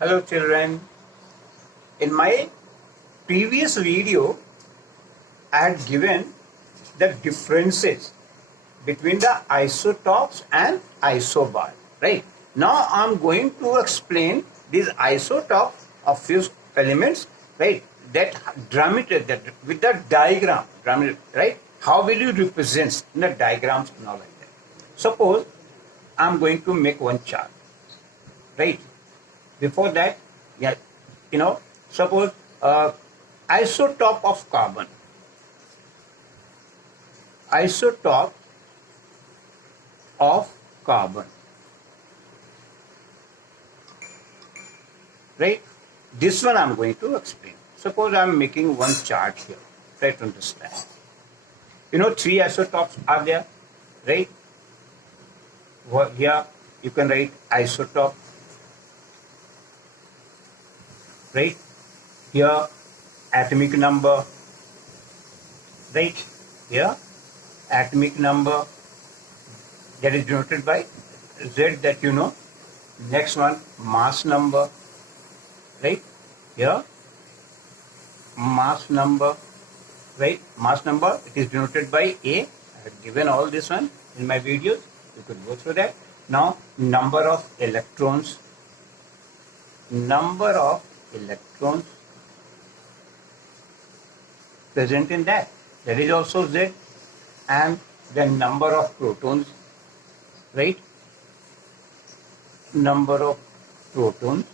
Hello children. In my previous video, I had given the differences between the isotopes and isobar. Right? Now I am going to explain these isotopes of few elements. Right? That with the diagram. Right? How will you represent in the diagrams and all like that? Suppose I am going to make one chart. Right? Before that, suppose isotope of carbon. Isotope of carbon. Right? This one I am going to explain. Suppose I am making one chart here. Try to understand. Three isotopes are there. Right? Here you can write isotope. Right? Here atomic number. Right? Here atomic number, that is denoted by Z, that you know. Next one, mass number. Right? Here mass number. Right? Mass number, it is denoted by A. I have given all this one in my videos. You could go through that. Now number of electrons. Number of electrons present in that is also Z. And the number of protons, right? Number of protons,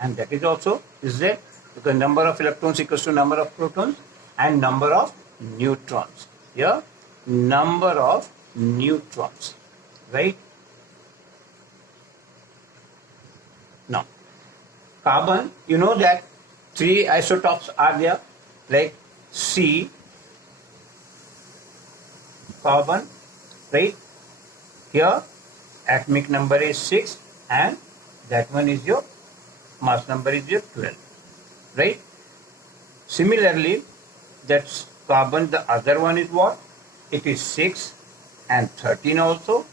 and that is also Z, because number of electrons equals to number of protons, and number of neutrons. Here, number of neutrons, right? Now, carbon, you know that three isotopes are there, like C, carbon, right? Here atomic number is 6 and that one is your mass number is your 12, right? Similarly, that's carbon, the other one is what? It is 6 and 13 also,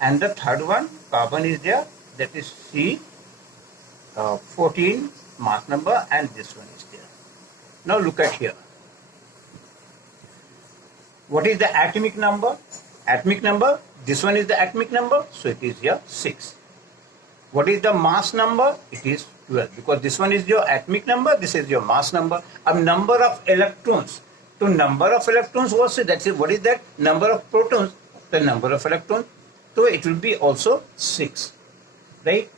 and the third one, carbon, is there, that is C, 14 mass number, and this one is there. Now look at here. What is the atomic number? Atomic number, this one is the atomic number, so it is here 6. What is the mass number? It is 12, because this one is your atomic number, this is your mass number. A number of electrons. So number of electrons, what is that? Number of protons, the number of electrons. So it will be also 6, right?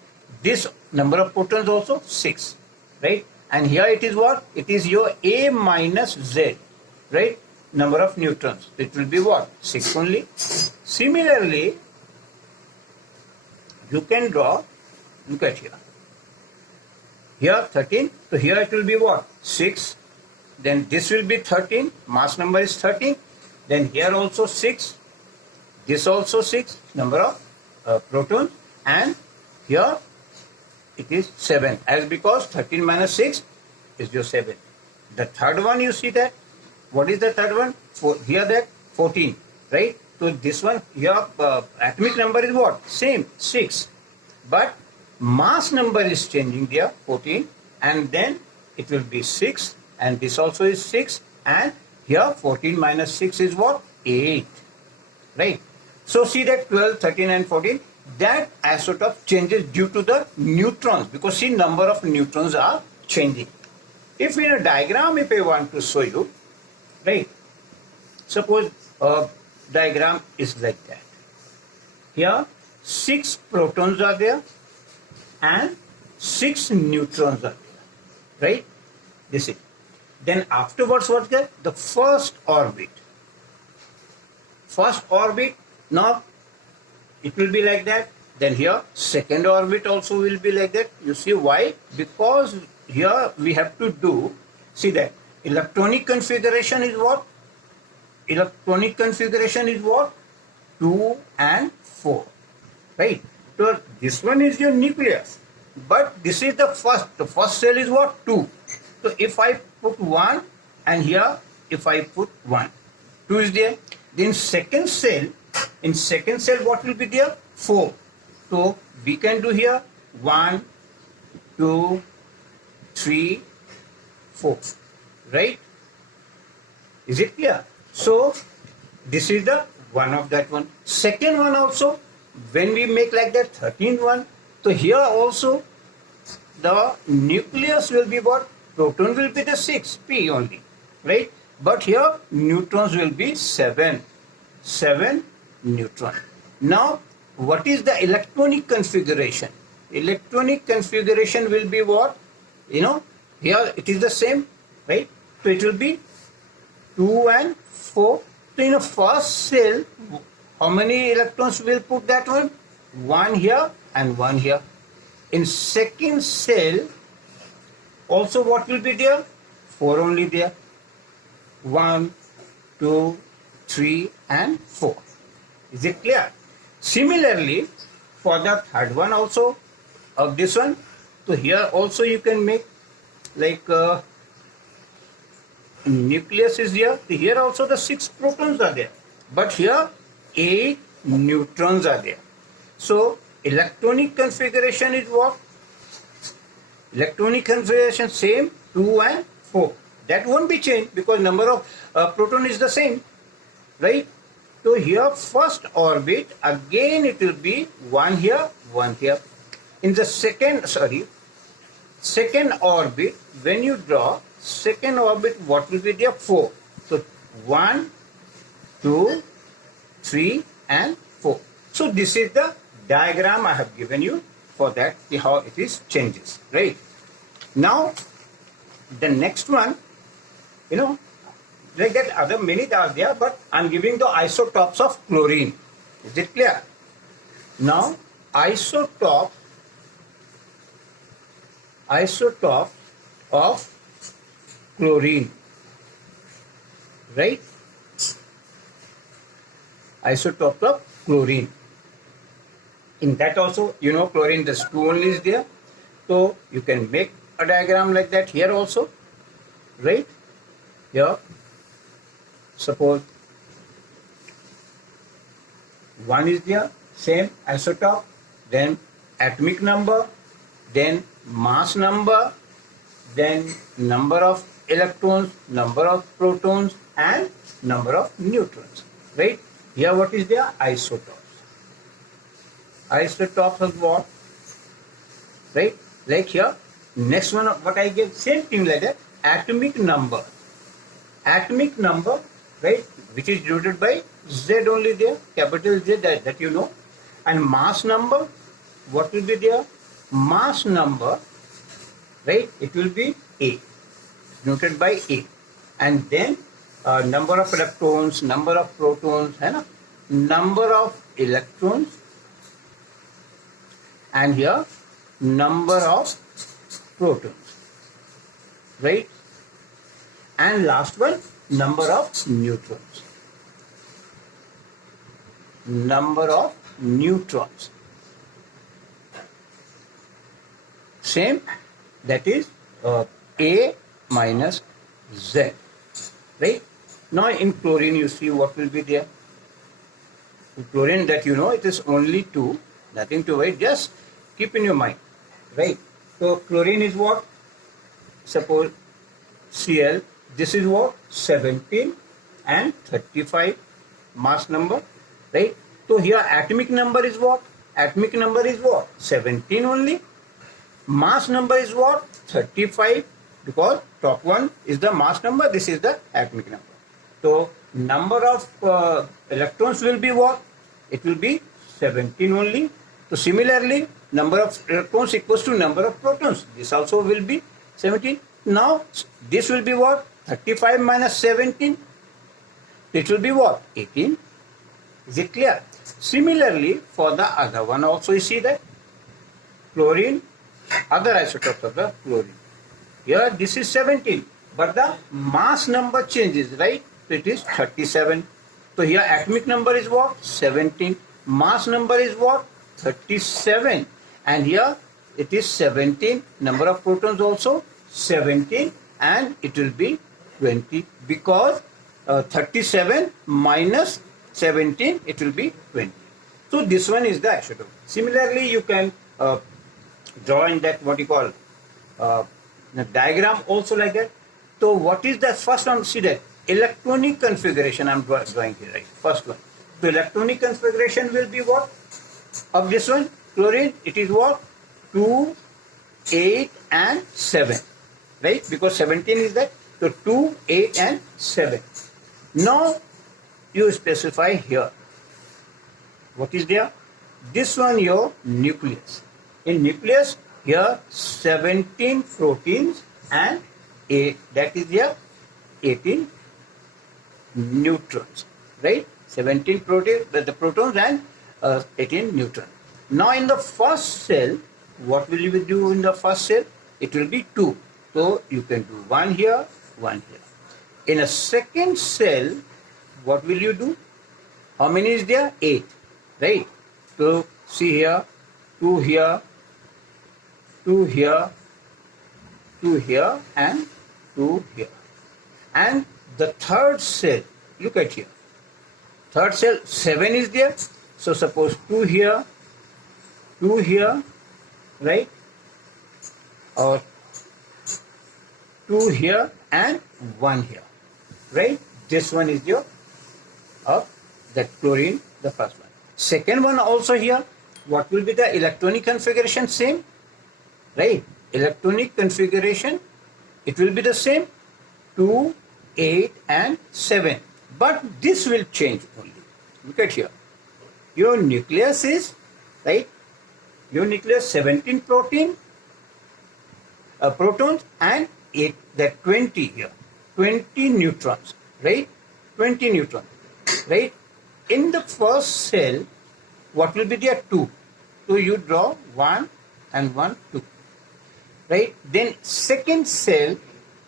This number of protons also 6, right? And here it is what? It is your A minus Z, right? Number of neutrons. It will be what? 6 only. Similarly, you can draw, look at here. Here 13, so here it will be what? 6. Then this will be 13, mass number is 13. Then here also 6, this also 6, number of protons, and here it is 7, as because 13 minus 6 is your 7. The third one, you see that? What is the third one? Here that 14, right? So this one here, atomic number is what? Same, 6. But mass number is changing there, 14, and then it will be 6, and this also is 6, and here 14 minus 6 is what? 8, right? So see that 12, 13 and 14, that isotope changes due to the neutrons, because see, number of neutrons are changing. If in a diagram, if I want to show you, right, suppose a diagram is like that. Here 6 protons are there and 6 neutrons are there, right? This is. Then afterwards, what's that? The first orbit. First orbit, now it will be like that. Then here second orbit also will be like that. You see why? Because here we have to do, see that electronic configuration is what? Electronic configuration is what? 2 and 4, right? So this one is your nucleus, but this is the first cell is what? 2. So if I put 1 and here if I put 1, 2 is there. Then second cell, in second cell what will be there? 4. So we can do here 1, 2, 3, 4, right? Is it clear? So this is the one of that one. Second one also, when we make like that 13th one, so here also the nucleus will be what? Proton will be the 6p only, right? But here neutrons will be 7 neutron. Now what is the electronic configuration? Electronic configuration will be what? Here it is the same, right? So it will be 2 and 4. So in a first cell, how many electrons will put that one? 1 here and 1 here. In second cell, also what will be there? 4 only there. 1, 2, 3 and 4. Is it clear? Similarly, for the third one also of this one, so here also you can make like nucleus is here. Here also the 6 protons are there, but here 8 neutrons are there. So electronic configuration is what? Electronic configuration same, 2 and 4. That won't be changed because number of proton is the same, right? So here first orbit, again it will be 1 here, 1 here. In the second orbit, when you draw second orbit, what will be there? 4. So 1, 2, 3 and 4. So this is the diagram I have given you for that, how it is changes, right? Now the next one, like that other many are there, but I'm giving the isotopes of chlorine. Is it clear? Now isotope of chlorine, right? Isotope of chlorine. In that also, chlorine, the 2 only is there. So you can make a diagram like that here also, right? Here, suppose 1 is there, same isotope, then atomic number, then mass number, then number of electrons, number of protons and number of neutrons, right? Here what is there? Isotopes. Isotopes of what? Right? Like here, next one what I get, same thing like that, atomic number. Atomic number, right, which is denoted by Z only there, capital Z, that you know. And mass number, what will be there? Mass number, right, it will be A, denoted by A. And then number of electrons, number of protons, number of electrons, and here number of protons, right? And last one, number of neutrons. Number of neutrons. Same, that is A minus Z, right? Now in chlorine you see what will be there. In chlorine, that it is only 2, nothing to worry, just keep in your mind, right? So chlorine is what? Suppose Cl, this is what? 17 and 35 mass number, right? So here atomic number is what? Atomic number is what? 17 only. Mass number is what? 35, because top one is the mass number, this is the atomic number. So number of electrons will be what? It will be 17 only. So similarly, number of electrons equals to number of protons. This also will be 17. Now this will be what? 35 minus 17. It will be what? 18. Is it clear? Similarly, for the other one also you see that chlorine, other isotopes of the chlorine. Here this is 17, but the mass number changes, right? So it is 37. So here atomic number is what? 17. Mass number is what? 37. And here it is 17. Number of protons also 17, and it will be 20, because 37 minus 17, it will be 20. So this one is the isotope. Similarly, you can draw in that what you call the diagram also like that. So what is the first one? See that electronic configuration I'm drawing here, right? First one. So electronic configuration will be what? Of this one, chlorine, it is what? 2, 8 and 7. Right? Because 17 is that. So 2, 8 and 7. Now you specify here. What is there? This one your nucleus. In nucleus, here 17 proteins and 8, that is there 18 neutrons, right? 17 proteins, the protons and 18 neutrons. Now in the first cell, what will you do in the first cell? It will be 2. So you can do 1 here, 1 here. In a second cell, what will you do? How many is there? 8, right? So see here, 2 here, 2 here, 2 here and 2 here. And the third cell, look at here. Third cell, 7 is there. So suppose 2 here, 2 here, right? Or 2 here and 1 here, right? This one is your of that chlorine, the first one. Second one also here, what will be the electronic configuration? Same, right? Electronic configuration, it will be the same, 2, 8 and 7. But this will change only. Look at here. Your nucleus is, right? Your nucleus 17 protons and 8, that 20 here. 20 neutrons, right? 20 neutrons, right? In the first cell, what will be there? 2. So you draw 1 and 1, 2. Right? Then second cell,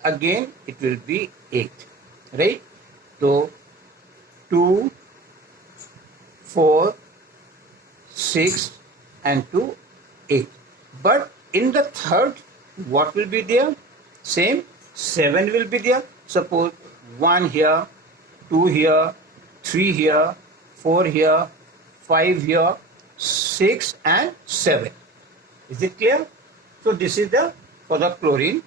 again it will be 8. Right? So 2, 4, 6 and 2, 8. But in the third, what will be there? Same, 7 will be there. Suppose 1 here, 2 here, 3 here, 4 here, 5 here, 6 and 7. Is it clear? So this is the for the chlorine,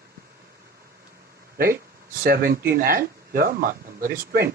right? 17 and the mark number is 20.